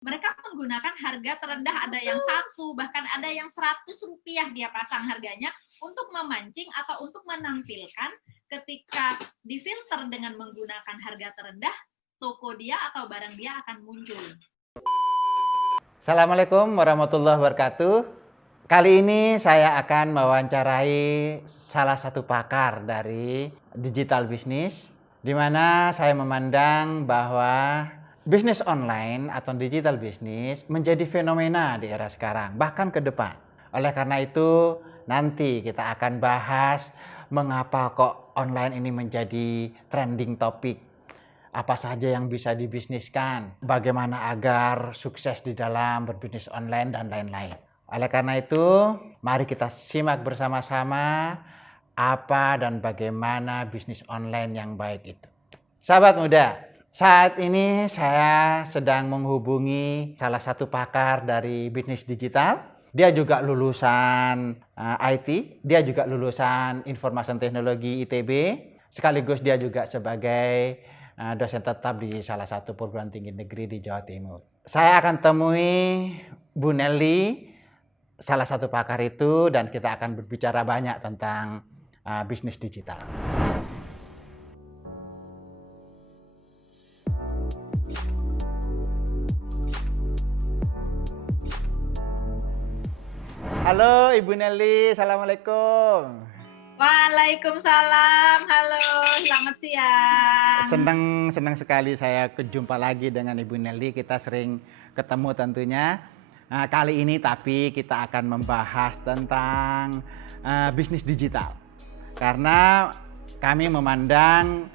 mereka menggunakan harga terendah, ada yang 1, bahkan ada yang Rp100 dia pasang harganya untuk memancing atau untuk menampilkan ketika difilter dengan menggunakan harga terendah, toko dia atau barang dia akan muncul. Assalamualaikum warahmatullahi wabarakatuh. Kali ini saya akan mewawancarai salah satu pakar dari digital business, di mana saya memandang bahwa bisnis online atau digital business menjadi fenomena di era sekarang, bahkan ke depan. Oleh karena itu, nanti kita akan bahas mengapa kok online ini menjadi trending topik. Apa saja yang bisa dibisniskan, bagaimana agar sukses di dalam berbisnis online, dan lain-lain. Oleh karena itu, mari kita simak bersama-sama apa dan bagaimana bisnis online yang baik itu. Sahabat muda, saat ini saya sedang menghubungi salah satu pakar dari bisnis digital. Dia juga lulusan IT, dia juga lulusan Informasi Teknologi ITB, sekaligus dia juga sebagai dosen tetap di salah satu perguruan tinggi negeri di Jawa Timur. Saya akan temui Bu Nelly, salah satu pakar itu, dan kita akan berbicara banyak tentang bisnis digital. Halo Ibu Nelly, Assalamualaikum. Waalaikumsalam, halo, selamat siang. Senang sekali saya jumpa lagi dengan Ibu Nelly. Kita sering ketemu tentunya. Kali ini tapi kita akan membahas tentang bisnis digital. Karena kami memandang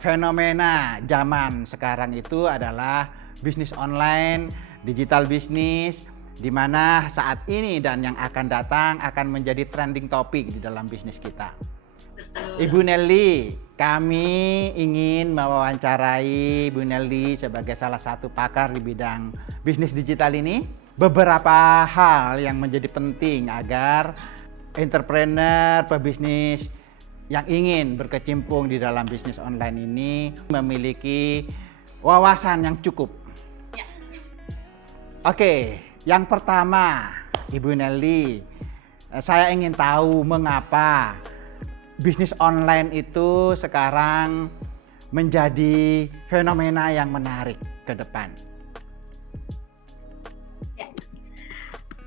fenomena zaman sekarang itu adalah bisnis online, digital bisnis, di mana saat ini dan yang akan datang akan menjadi trending topik di dalam bisnis kita. Betul. Ibu Nelly, kami ingin mewawancarai Ibu Nelly sebagai salah satu pakar di bidang bisnis digital ini. Beberapa hal yang menjadi penting agar entrepreneur, pebisnis yang ingin berkecimpung di dalam bisnis online ini memiliki wawasan yang cukup. Ya. Oke. Yang pertama, Ibu Nelly, saya ingin tahu mengapa bisnis online itu sekarang menjadi fenomena yang menarik ke depan. Ya.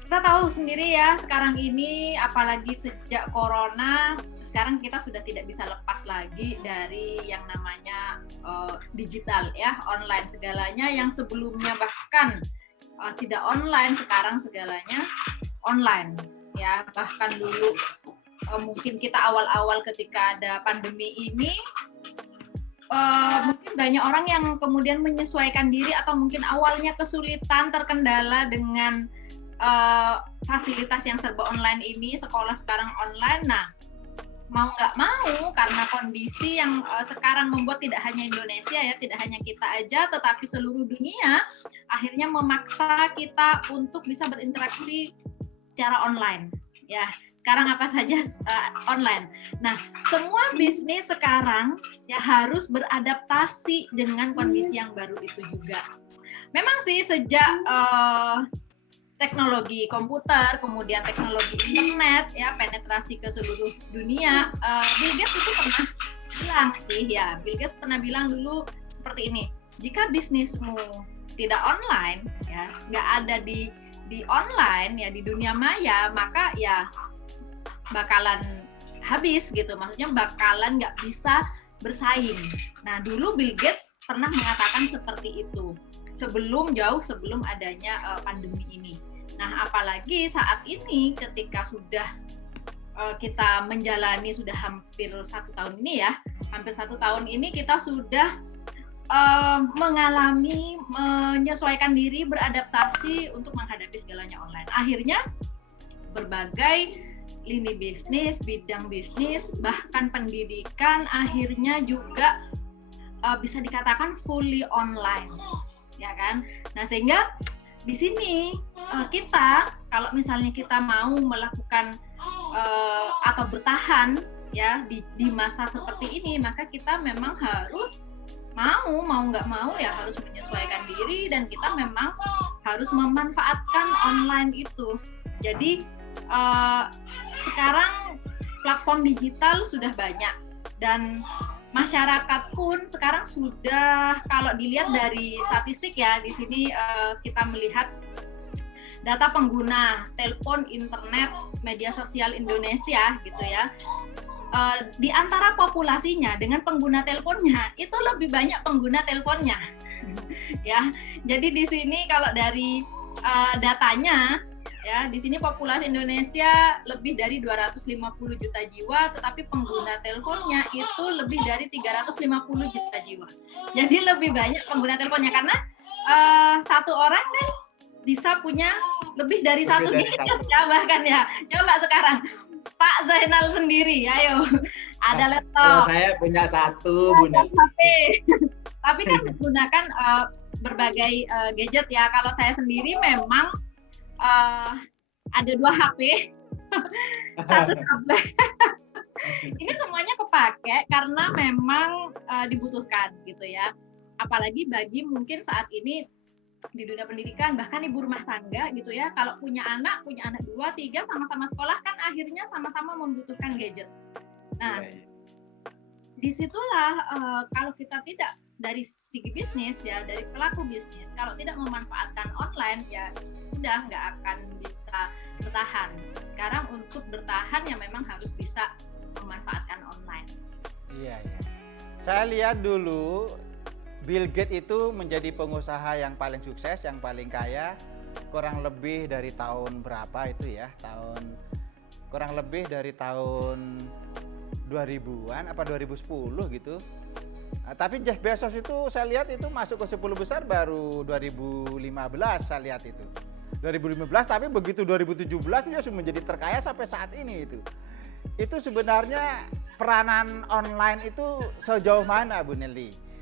Kita tahu sendiri ya, sekarang ini apalagi sejak corona, sekarang kita sudah tidak bisa lepas lagi dari yang namanya digital ya, online segalanya yang sebelumnya bahkan tidak online, sekarang segalanya online ya. Bahkan dulu mungkin kita awal-awal ketika ada pandemi ini mungkin banyak orang yang kemudian menyesuaikan diri atau mungkin awalnya kesulitan, terkendala dengan fasilitas yang serba online ini, sekolah sekarang online. Nah, mau nggak mau karena kondisi yang sekarang membuat tidak hanya Indonesia ya, tidak hanya kita aja, tetapi seluruh dunia akhirnya memaksa kita untuk bisa berinteraksi secara online ya. Sekarang apa saja online. Nah, semua bisnis sekarang ya harus beradaptasi dengan kondisi yang baru itu juga. Memang sih sejak teknologi komputer, kemudian teknologi internet, ya penetrasi ke seluruh dunia. Bill Gates itu pernah bilang sih, ya Bill Gates pernah bilang dulu seperti ini: jika bisnismu tidak online, ya nggak ada di online ya, di dunia maya, maka ya bakalan habis gitu. Maksudnya bakalan nggak bisa bersaing. Nah, dulu Bill Gates pernah mengatakan seperti itu jauh sebelum adanya pandemi ini. Nah, apalagi saat ini ketika sudah kita menjalani sudah hampir 1 tahun ini ya, hampir 1 tahun ini kita sudah mengalami, menyesuaikan diri, beradaptasi untuk menghadapi segalanya online. Akhirnya berbagai lini bisnis, bidang bisnis, bahkan pendidikan akhirnya juga bisa dikatakan fully online, ya kan? Nah, sehingga di sini kita kalau misalnya kita mau melakukan atau bertahan ya di masa seperti ini, maka kita memang harus mau nggak mau ya harus menyesuaikan diri, dan kita memang harus memanfaatkan online itu. Jadi sekarang platform digital sudah banyak, dan masyarakat pun sekarang sudah, kalau dilihat dari statistik ya, di sini kita melihat data pengguna telepon, internet, media sosial Indonesia gitu ya. Di antara populasinya dengan pengguna teleponnya itu lebih banyak pengguna teleponnya. Ya. Jadi di sini kalau dari datanya ya, di sini populasi Indonesia lebih dari 250 juta jiwa, tetapi pengguna teleponnya itu lebih dari 350 juta jiwa. Jadi lebih banyak pengguna teleponnya, karena satu orang kan bisa punya lebih dari satu gadget ya bahkan ya. Coba sekarang Pak Zainal sendiri, ayo, ada laptop. Kalau saya punya satu, Bu Nelly. Tapi kan menggunakan berbagai gadget ya. Kalau saya sendiri memang ada 2 HP, satu tablet. Ini semuanya kepake karena memang dibutuhkan gitu ya. Apalagi bagi mungkin saat ini di dunia pendidikan, bahkan ibu rumah tangga gitu ya, kalau punya anak 2, 3 sama-sama sekolah kan akhirnya sama-sama membutuhkan gadget. Nah, disitulah kalau kita tidak, dari segi bisnis ya, dari pelaku bisnis, kalau tidak memanfaatkan online ya udah nggak akan bisa bertahan. Sekarang untuk bertahan ya memang harus bisa memanfaatkan online. Iya, iya. Saya lihat dulu Bill Gates itu menjadi pengusaha yang paling sukses, yang paling kaya, kurang lebih dari tahun berapa itu ya? Kurang lebih dari tahun 2000-an apa 2010 gitu. Nah, tapi Jeff Bezos itu saya lihat itu masuk ke 10 besar baru 2015, saya lihat itu. 2015, tapi begitu 2017 dia sudah menjadi terkaya sampai saat ini itu. Itu sebenarnya peranan online itu sejauh mana, Bu Nelly?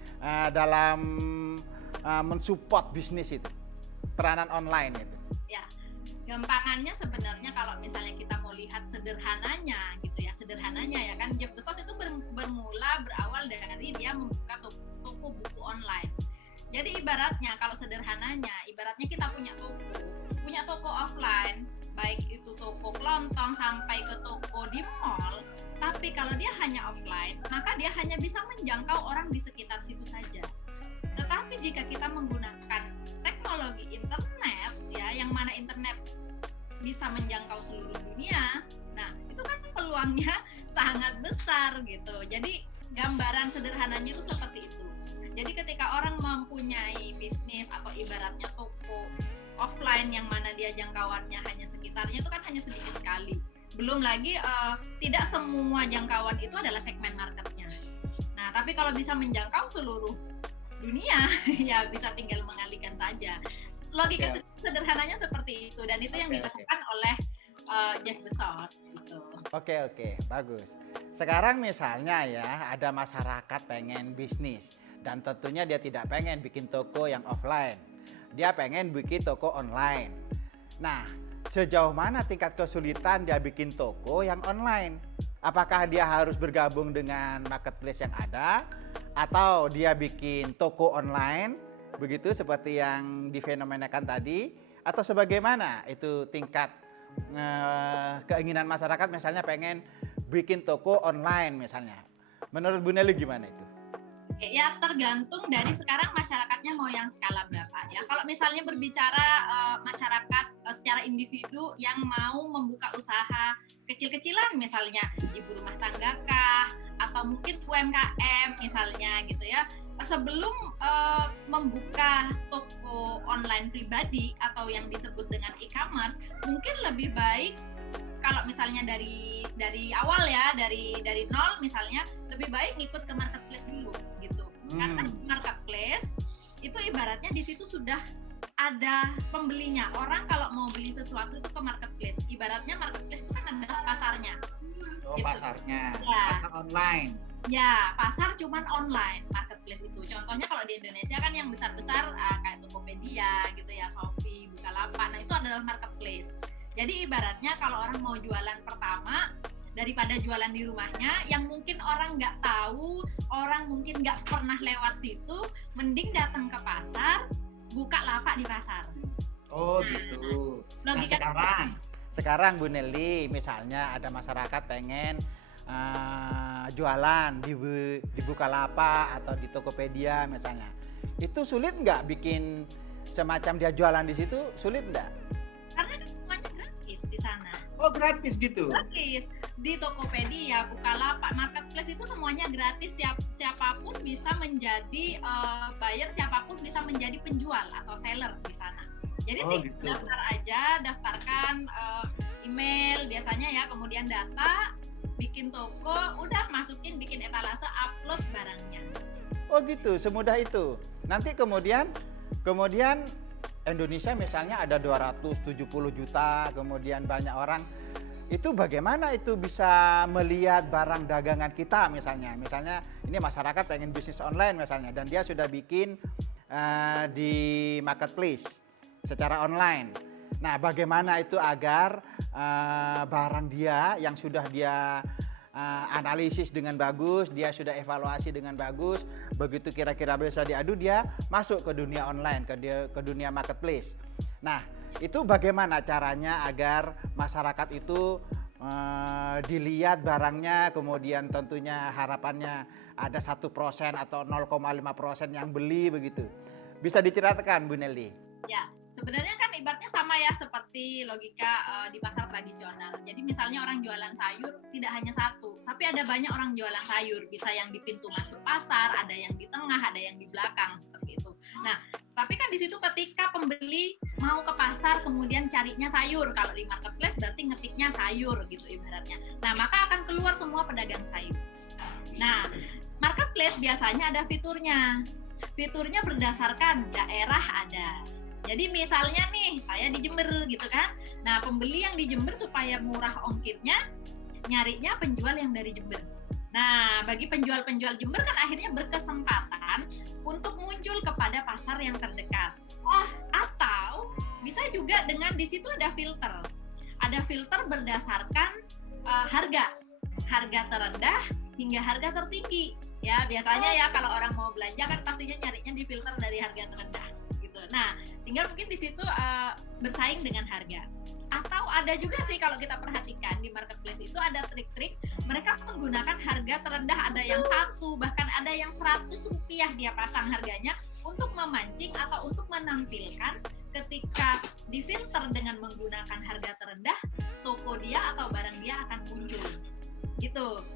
Dalam mensupport bisnis itu, peranan online itu. Ya, gampangannya sebenarnya kalau misalnya kita mau lihat sederhananya gitu ya, ya kan, Jeff Bezos itu berawal dari dia membuka toko buku online. Jadi ibaratnya kalau sederhananya, ibaratnya kita punya toko offline, baik itu toko kelontong sampai ke toko di mall. Tapi kalau dia hanya offline, maka dia hanya bisa menjangkau orang di sekitar situ saja. Tetapi jika kita menggunakan teknologi internet, ya, yang mana internet bisa menjangkau seluruh dunia, nah itu kan peluangnya sangat besar gitu. Jadi gambaran sederhananya itu seperti itu. Jadi ketika orang mempunyai bisnis atau ibaratnya toko offline yang mana dia jangkauannya hanya sekitarnya, itu kan hanya sedikit sekali. Belum lagi tidak semua jangkauan itu adalah segmen marketnya. Nah, tapi kalau bisa menjangkau seluruh dunia, ya bisa tinggal mengalihkan saja. Logika sederhananya seperti itu, dan itu yang dilakukan oleh Jeff Bezos. Gitu. Oke, bagus. Sekarang misalnya ya, ada masyarakat pengen bisnis, dan tentunya dia tidak pengen bikin toko yang offline. Dia pengen bikin toko online. Nah, sejauh mana tingkat kesulitan dia bikin toko yang online? Apakah dia harus bergabung dengan marketplace yang ada, atau dia bikin toko online begitu seperti yang difenomenakan tadi, atau sebagaimana itu tingkat keinginan masyarakat misalnya pengen bikin toko online misalnya. Menurut Bu Nelly gimana itu? Ya tergantung dari sekarang masyarakatnya mau yang skala berapa ya. Kalau misalnya berbicara masyarakat secara individu yang mau membuka usaha kecil-kecilan, misalnya ibu rumah tangga kah, atau mungkin UMKM misalnya gitu ya, sebelum membuka toko online pribadi atau yang disebut dengan e-commerce, mungkin lebih baik kalau misalnya dari awal ya, dari nol misalnya, lebih baik ngikut ke marketplace dulu gitu. Karena marketplace itu ibaratnya di situ sudah ada pembelinya. Orang kalau mau beli sesuatu itu ke marketplace. Ibaratnya marketplace itu kan ada pasarnya. Oh, gitu. Pasarnya. Ya. Pasar online. Ya, pasar cuman online marketplace itu. Contohnya kalau di Indonesia kan yang besar-besar kayak Tokopedia gitu ya, Shopee, Bukalapak. Nah, itu adalah marketplace. Jadi ibaratnya kalau orang mau jualan pertama, daripada jualan di rumahnya yang mungkin orang nggak tahu, orang mungkin nggak pernah lewat situ, mending datang ke pasar, buka lapak di pasar. Oh gitu. Nah Logika sekarang Bu Nelly, misalnya ada masyarakat pengen jualan di Bukalapak atau di Tokopedia misalnya, itu sulit nggak bikin semacam dia jualan di situ, sulit nggak? karena kan semuanya gratis di sana. Oh gratis gitu. Gratis di Tokopedia, Bukalapak, Marketplace itu semuanya gratis. Siapapun bisa menjadi buyer, siapapun bisa menjadi penjual atau seller di sana. Jadi gitu. daftar aja, daftarkan email biasanya ya, kemudian data, bikin toko, udah masukin, bikin etalase, upload barangnya. Oh gitu, semudah itu. Nanti kemudian Indonesia misalnya ada 270 juta, kemudian banyak orang. Itu bagaimana itu bisa melihat barang dagangan kita misalnya. Misalnya ini masyarakat pengen bisnis online misalnya, dan dia sudah bikin di marketplace secara online. Nah, bagaimana itu agar barang dia yang sudah dia analisis dengan bagus, dia sudah evaluasi dengan bagus, begitu kira-kira bisa diadu, dia masuk ke dunia online, ke dunia marketplace. Nah, itu bagaimana caranya agar masyarakat itu dilihat barangnya, kemudian tentunya harapannya ada 1% atau 0,5% yang beli begitu. Bisa diceritakan Bu Nelly? Ya, sebenarnya kan ibaratnya sama ya seperti logika di pasar tradisional. Jadi misalnya orang jualan sayur tidak hanya satu, tapi ada banyak orang jualan sayur. Bisa yang di pintu masuk pasar, ada yang di tengah, ada yang di belakang seperti itu. Nah, tapi kan di situ ketika pembeli mau ke pasar kemudian carinya sayur, kalau di marketplace berarti ngetiknya sayur gitu ibaratnya. Nah, maka akan keluar semua pedagang sayur. Nah, marketplace biasanya ada fiturnya. Fiturnya berdasarkan daerah ada. Jadi misalnya nih, saya di Jember gitu kan. Nah, pembeli yang di Jember supaya murah ongkirnya, nyarinya penjual yang dari Jember. Nah, bagi penjual-penjual Jember kan akhirnya berkesempatan untuk muncul kepada pasar yang terdekat. Atau bisa juga dengan di situ ada filter. Ada filter berdasarkan harga terendah hingga harga tertinggi. Ya, biasanya ya kalau orang mau belanja kan pastinya nyarinya di filter dari harga terendah gitu. Nah, tinggal mungkin di situ bersaing dengan harga. Atau ada juga sih kalau kita perhatikan di marketplace itu ada trik-trik mereka menggunakan harga terendah, ada yang 1, bahkan ada yang 100 rupiah dia pasang harganya untuk memancing atau untuk menampilkan ketika difilter dengan menggunakan harga terendah, toko dia atau barang dia akan muncul gitu.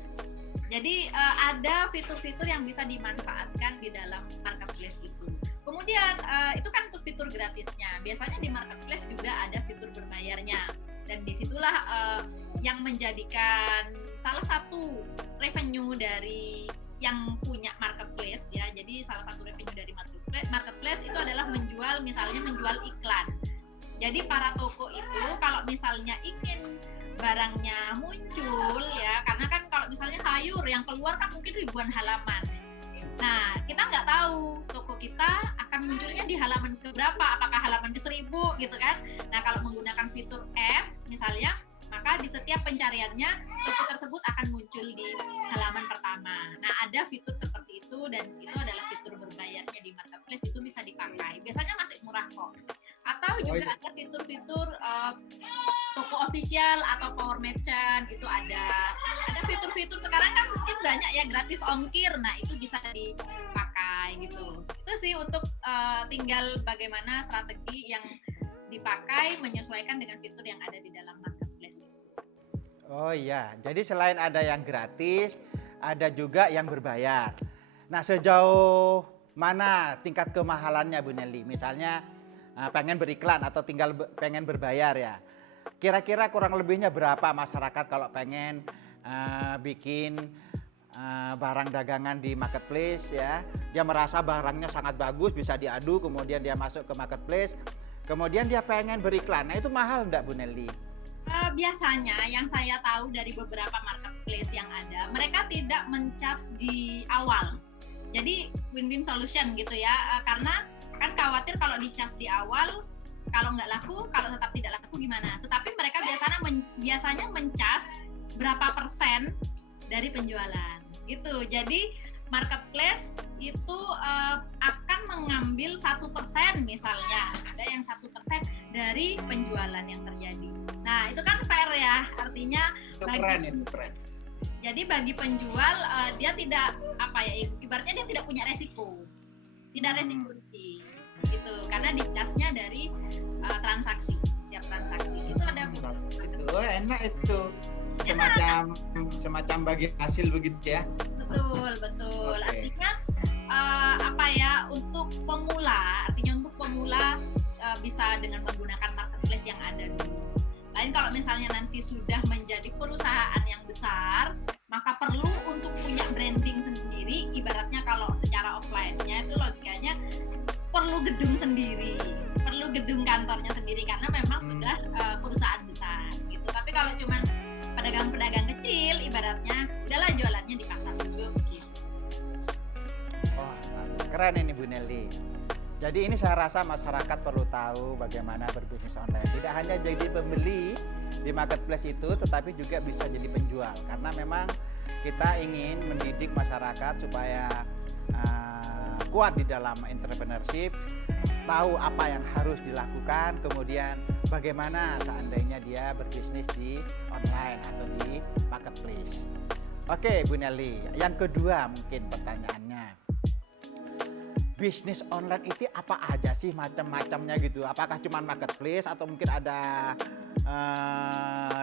Jadi ada fitur-fitur yang bisa dimanfaatkan di dalam marketplace itu. Kemudian itu kan untuk fitur gratisnya. Biasanya di marketplace juga ada fitur berbayarnya. Dan disitulah yang menjadikan salah satu revenue dari yang punya marketplace ya. Jadi salah satu revenue dari marketplace itu adalah misalnya menjual iklan. Jadi para toko itu kalau misalnya ingin barangnya muncul ya, karena kan kalau misalnya sayur yang keluar kan mungkin ribuan halaman. Nah, kita nggak tahu toko kita akan munculnya di halaman keberapa, apakah halaman ke-1000 gitu kan. Nah, kalau menggunakan fitur ads misalnya, maka di setiap pencariannya toko tersebut akan muncul di halaman pertama. Nah, ada fitur seperti itu dan itu adalah fitur berbayarnya di marketplace, itu bisa dipakai. Biasanya masih murah kok. Atau juga ada fitur-fitur toko official atau power merchant, itu ada fitur-fitur sekarang kan mungkin banyak ya gratis ongkir. Nah, itu bisa dipakai gitu. Itu sih untuk tinggal bagaimana strategi yang dipakai menyesuaikan dengan fitur yang ada di dalam marketplace. Oh iya, jadi selain ada yang gratis, ada juga yang berbayar. Nah, sejauh mana tingkat kemahalannya Bu Nelly? Misalnya pengen beriklan atau pengen berbayar ya. Kira-kira kurang lebihnya berapa masyarakat kalau pengen bikin barang dagangan di marketplace ya. Dia merasa barangnya sangat bagus, bisa diadu, kemudian dia masuk ke marketplace. Kemudian dia pengen beriklan. Nah, itu mahal enggak Bu Nelly? Biasanya yang saya tahu dari beberapa marketplace yang ada, mereka tidak men-charge di awal. Jadi win-win solution gitu ya. Karena kan khawatir kalau di-charge di awal, kalau nggak laku, kalau tetap tidak laku gimana. Tetapi mereka biasanya men-charge berapa persen dari penjualan gitu. Jadi marketplace itu akan mengambil 1% misalnya, ada yang 1% dari penjualan yang terjadi. Nah itu kan fair ya, artinya Itu keren, itu keren. jadi bagi penjual dia tidak ibaratnya dia tidak punya resiko, tidak resiko gitu, karena dicasnya dari transaksi, setiap transaksi itu ada. Itu enak itu, semacam bagi hasil begitu ya. Betul. Okay. Artinya untuk pemula bisa dengan menggunakan marketplace yang ada dulu. Lain kalau misalnya nanti sudah menjadi perusahaan yang besar, maka perlu untuk punya branding sendiri. Ibaratnya kalau secara offline-nya itu logikanya perlu gedung sendiri, perlu gedung kantornya sendiri karena memang sudah perusahaan besar gitu. Tapi kalau cuman pedagang-pedagang kecil, ibaratnya udahlah jualannya di pasar dulu gitu. Wah, bagus. Keren ini Bu Nelly. Jadi ini saya rasa masyarakat perlu tahu bagaimana berbisnis online. Tidak hanya jadi pembeli di marketplace itu, tetapi juga bisa jadi penjual. Karena memang kita ingin mendidik masyarakat supaya kuat di dalam entrepreneurship, tahu apa yang harus dilakukan, kemudian bagaimana seandainya dia berbisnis di online atau di marketplace. Oke Bu Nelly, yang kedua mungkin pertanyaannya, bisnis online itu apa aja sih macam-macamnya gitu? Apakah cuma marketplace atau mungkin ada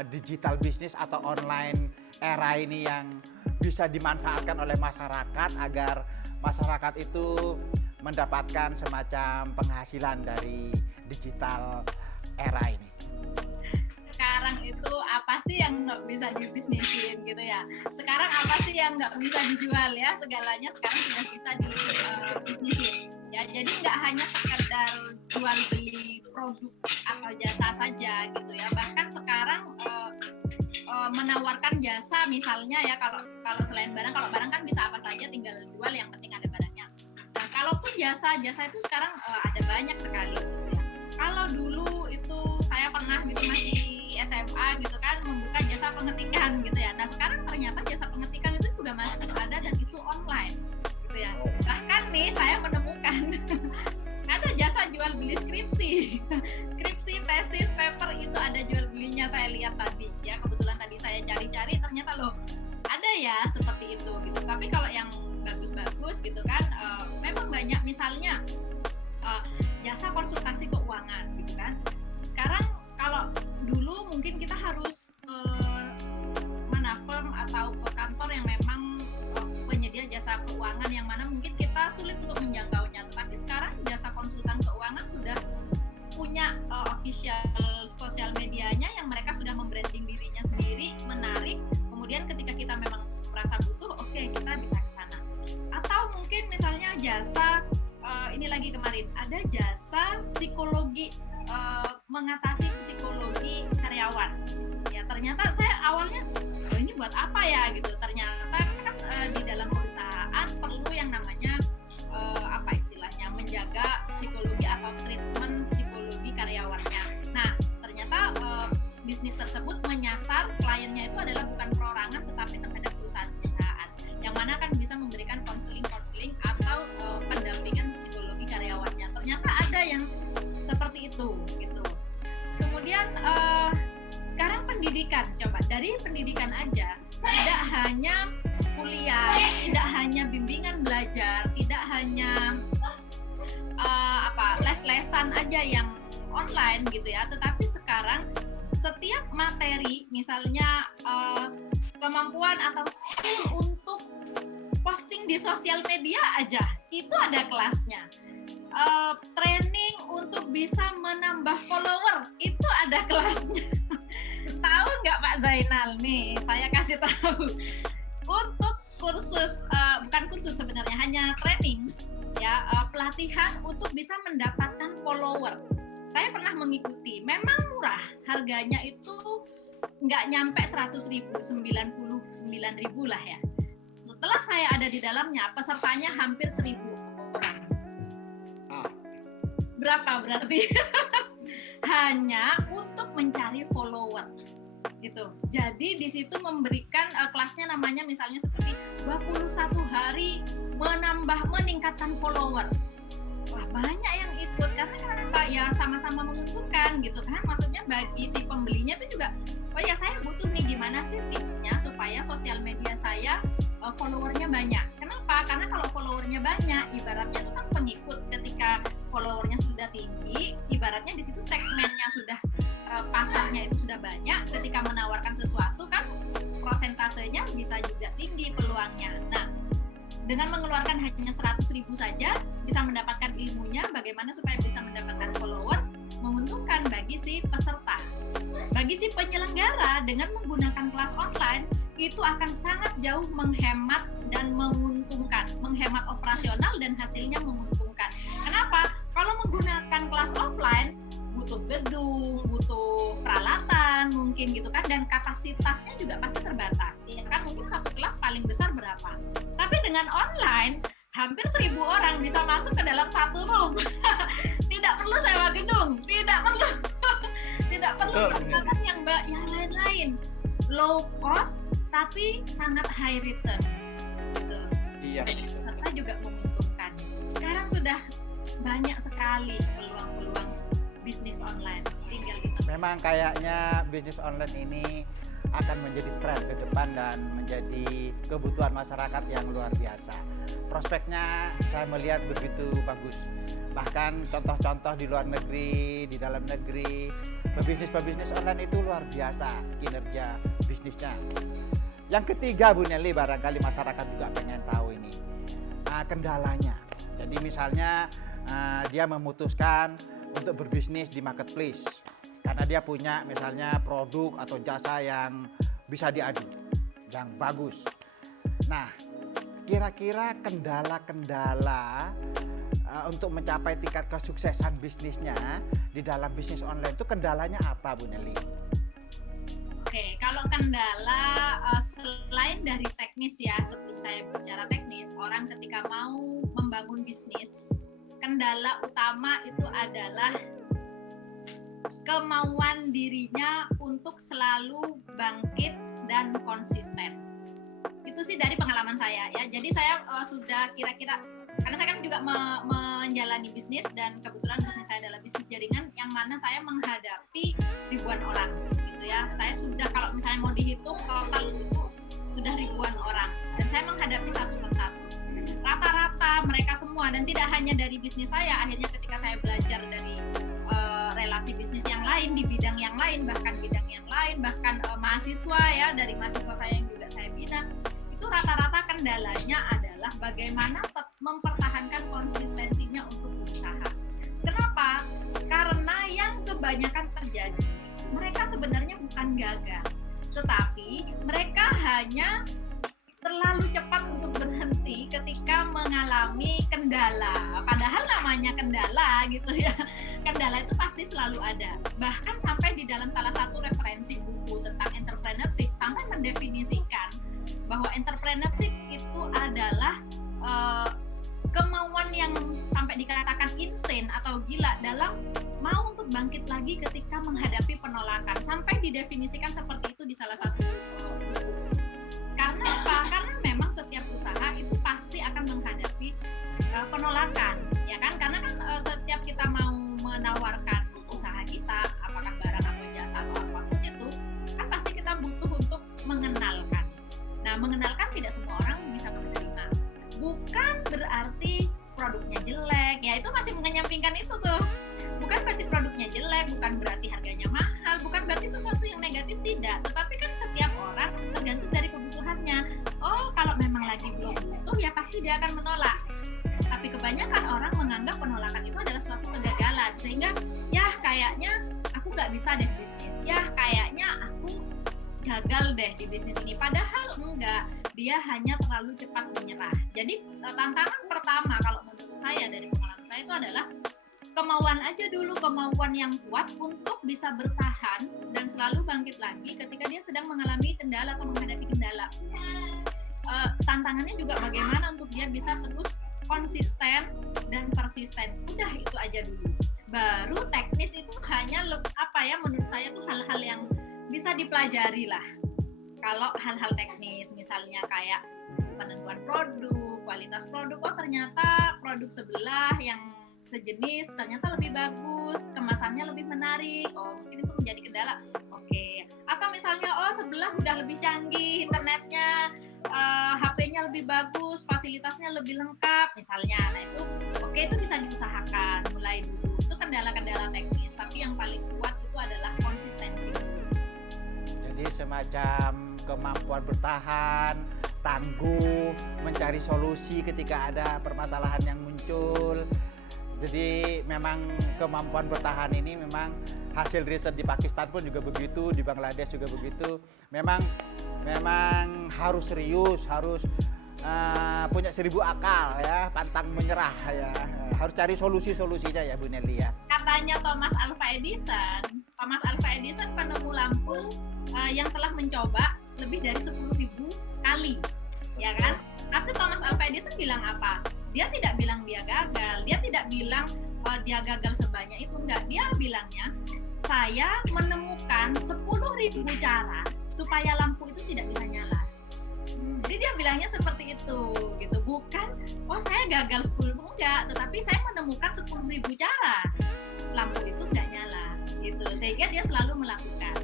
digital bisnis atau online era ini yang bisa dimanfaatkan oleh masyarakat agar masyarakat itu mendapatkan semacam penghasilan dari digital era ini? Sekarang itu apa sih yang nggak bisa dibisnisin gitu ya? Sekarang apa sih yang nggak bisa dijual ya? Segalanya sekarang sudah bisa dibisnisin. Ya, jadi nggak hanya sekedar jual beli produk atau jasa saja gitu ya. Bahkan sekarang menawarkan jasa misalnya ya, kalau selain barang, kalau barang kan bisa apa saja tinggal jual, yang penting ada barangnya. Nah, kalaupun jasa itu sekarang ada banyak sekali gitu ya. Kalau dulu itu saya pernah gitu masih SMA gitu kan membuka jasa pengetikan gitu ya. Nah, sekarang ternyata jasa pengetikan itu juga masih ada dan itu online gitu ya. Bahkan nih saya menemukan ada jasa jual beli skripsi, tesis, paper itu ada jual belinya, saya lihat tadi ya. Kebetulan tadi saya cari-cari ternyata loh ada ya seperti itu gitu. Tapi kalau yang bagus-bagus gitu kan memang banyak, misalnya jasa konsultasi keuangan gitu kan. Sekarang kalau dulu mungkin kita harus mana firm atau ke kantor yang memang penyedia jasa keuangan yang mana mungkin kita sulit untuk menjangkaunya. Tetapi sekarang jasa konsultan keuangan sudah punya official sosial medianya yang mereka sudah membranding dirinya sendiri, menarik. Kemudian ketika kita memang merasa butuh, oke, kita bisa ke sana. Atau mungkin misalnya jasa ini lagi kemarin ada jasa psikologi, mengatasi psikologi karyawan. Ya ternyata saya awalnya ini buat apa ya gitu. Ternyata kan di dalam perusahaan perlu yang namanya apa istilahnya, menjaga psikologi atau treatment psikologi karyawannya. Nah ternyata bisnis tersebut menyasar kliennya itu adalah bukan perorangan tetapi terhadap perusahaan-perusahaan yang mana kan bisa memberikan konseling atau pendampingan psikologi karyawannya. Ternyata ada yang seperti itu gitu. Kemudian sekarang pendidikan, coba dari pendidikan aja, tidak hanya kuliah, tidak hanya bimbingan belajar, tidak hanya les-lesan aja yang online gitu ya, tetapi sekarang setiap materi, misalnya kemampuan atau skill untuk posting di sosial media aja, itu ada kelasnya. Training untuk bisa menambah follower, itu ada kelasnya. Tahu nggak Pak Zainal nih, saya kasih tahu. Untuk kursus, bukan kursus sebenarnya, hanya training ya, pelatihan untuk bisa mendapatkan follower. Saya pernah mengikuti, memang murah, harganya itu nggak nyampe 100.000, 99.000 lah ya. Setelah saya ada di dalamnya, pesertanya hampir 1.000 orang. Berapa berarti? Hanya untuk mencari follower. gitu. Jadi di situ memberikan kelasnya namanya misalnya seperti 21 hari meningkatkan follower. Wah, banyak yang ikut karena kenapa? Ya sama-sama menguntungkan gitu kan. Maksudnya bagi si pembelinya itu juga, oh ya saya butuh nih gimana sih tipsnya supaya sosial media saya followernya banyak. Kenapa? Karena kalau followernya banyak, ibaratnya itu kan pengikut. Ketika followernya sudah tinggi, ibaratnya di situ segmennya sudah pasarnya itu sudah banyak, ketika menawarkan sesuatu kan prosentasenya bisa juga tinggi peluangnya. Nah, dengan mengeluarkan hanya 100.000 saja bisa mendapatkan ilmunya bagaimana supaya bisa mendapatkan follower, menguntungkan bagi si peserta. Bagi si penyelenggara dengan menggunakan kelas online itu akan sangat jauh menghemat dan menguntungkan, menghemat operasional dan hasilnya menguntungkan. Kenapa? Kalau menggunakan kelas offline butuh gedung, butuh peralatan mungkin gitu kan, dan kapasitasnya juga pasti terbatas. Ya kan, mungkin satu kelas paling besar berapa. Tapi dengan online hampir 1.000 orang bisa masuk ke dalam satu room. Tidak perlu sewa gedung, tidak perlu peralatan yang lain-lain. Low cost tapi sangat high return. Gitu. Iya. Serta juga menguntungkan. Sekarang sudah banyak sekali peluang-peluang bisnis online, tinggal gitu. Memang kayaknya bisnis online ini akan menjadi tren ke depan dan menjadi kebutuhan masyarakat yang luar biasa. Prospeknya saya melihat begitu bagus. Bahkan contoh-contoh di luar negeri, di dalam negeri, pebisnis online itu luar biasa kinerja bisnisnya. Yang ketiga Bu Nelly, barangkali masyarakat juga pengen tahu ini kendalanya. Jadi misalnya dia memutuskan untuk berbisnis di marketplace karena dia punya misalnya produk atau jasa yang bisa diadu, yang bagus. Nah, kira-kira kendala-kendala untuk mencapai tingkat kesuksesan bisnisnya di dalam bisnis online itu kendalanya apa Bu Nelly? Oke, kalau kendala selain dari teknis ya, sebelum saya bicara teknis, orang ketika mau membangun bisnis, kendala utama itu adalah kemauan dirinya untuk selalu bangkit dan konsisten. Itu sih dari pengalaman saya ya. Jadi saya sudah kira-kira, karena saya kan juga menjalani bisnis dan kebetulan bisnis saya adalah bisnis jaringan yang mana saya menghadapi ribuan orang gitu ya. Saya sudah, kalau misalnya mau dihitung total itu sudah ribuan orang dan saya menghadapi satu persatu. Rata-rata mereka semua, dan tidak hanya dari bisnis saya, akhirnya ketika saya belajar dari relasi bisnis yang lain di bidang yang lain, bahkan bidang yang lain, bahkan mahasiswa ya, dari mahasiswa saya yang juga saya bina, itu rata-rata kendalanya adalah bagaimana mempertahankan konsistensinya untuk berusaha. Kenapa? Karena yang kebanyakan terjadi, mereka sebenarnya bukan gagal, tetapi mereka hanya terlalu cepat untuk berhenti ketika mengalami kendala. Padahal namanya kendala gitu ya. Kendala itu pasti selalu ada. Bahkan sampai di dalam salah satu referensi buku tentang entrepreneurship sampai mendefinisikan bahwa entrepreneurship itu adalah kemauan yang sampai dikatakan insane atau gila dalam mau untuk bangkit lagi ketika menghadapi penolakan. Sampai didefinisikan seperti itu di salah satu buku. Karena apa? Karena memang setiap usaha itu pasti akan menghadapi penolakan, ya kan? Karena kan setiap kita mau menawarkan usaha kita, apakah barang atau jasa atau apapun itu, kan pasti kita butuh untuk mengenalkan. Nah, mengenalkan tidak semua orang bisa menerima. Bukan berarti produknya jelek, ya itu masih menyampingkan itu tuh. Bukan berarti produknya jelek, bukan berarti harganya mahal, bukan berarti sesuatu yang negatif, tidak. Tetapi kan setiap orang tergantung dari kebutuhannya. Oh, kalau memang lagi belum butuh, ya pasti dia akan menolak. Tapi kebanyakan orang menganggap penolakan itu adalah suatu kegagalan. Sehingga, ya kayaknya aku nggak bisa deh bisnis. Ya kayaknya aku gagal deh di bisnis ini. Padahal enggak, dia hanya terlalu cepat menyerah. Jadi tantangan pertama kalau menurut saya dari pengalaman saya itu adalah kemauan aja dulu, kemauan yang kuat untuk bisa bertahan dan selalu bangkit lagi ketika dia sedang mengalami kendala atau menghadapi kendala. Tantangannya juga bagaimana untuk dia bisa terus konsisten dan persisten. Udah itu aja dulu. Baru teknis itu hanya menurut saya tuh hal-hal yang bisa dipelajari lah. Kalau hal-hal teknis, misalnya kayak penentuan produk, kualitas produk, oh ternyata produk sebelah yang sejenis ternyata lebih bagus, kemasannya lebih menarik, oh mungkin itu menjadi kendala. Oke. Atau misalnya oh sebelah udah lebih canggih internetnya, HP-nya lebih bagus, fasilitasnya lebih lengkap misalnya. Nah itu oke, itu bisa diusahakan mulai dulu. Itu kendala-kendala teknis, tapi yang paling kuat itu adalah konsistensi. Jadi semacam kemampuan bertahan, tangguh, mencari solusi ketika ada permasalahan yang muncul. Jadi memang kemampuan bertahan ini memang hasil riset di Pakistan pun juga begitu, di Bangladesh juga begitu. Memang harus serius, harus punya 1000 akal ya, pantang menyerah ya. Harus cari solusi-solusinya ya Bu Nelly ya. Katanya Thomas Alva Edison penemu lampu yang telah mencoba lebih dari 10.000 kali, ya kan? Tapi Thomas Alva Edison bilang apa? Dia tidak bilang dia gagal, dia tidak bilang dia gagal sebanyak itu, enggak. Dia bilangnya, saya menemukan 10.000 cara supaya lampu itu tidak bisa nyala. Jadi dia bilangnya seperti itu, gitu. Bukan, oh saya gagal 10.000, enggak, tetapi saya menemukan 10.000 cara lampu itu enggak nyala, gitu. Sehingga dia selalu melakukan.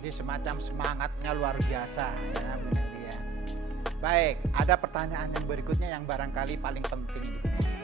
Jadi semacam semangatnya luar biasa ya Bu Nelly ya. Baik, ada pertanyaan yang berikutnya yang barangkali paling penting ini Bu Nelly.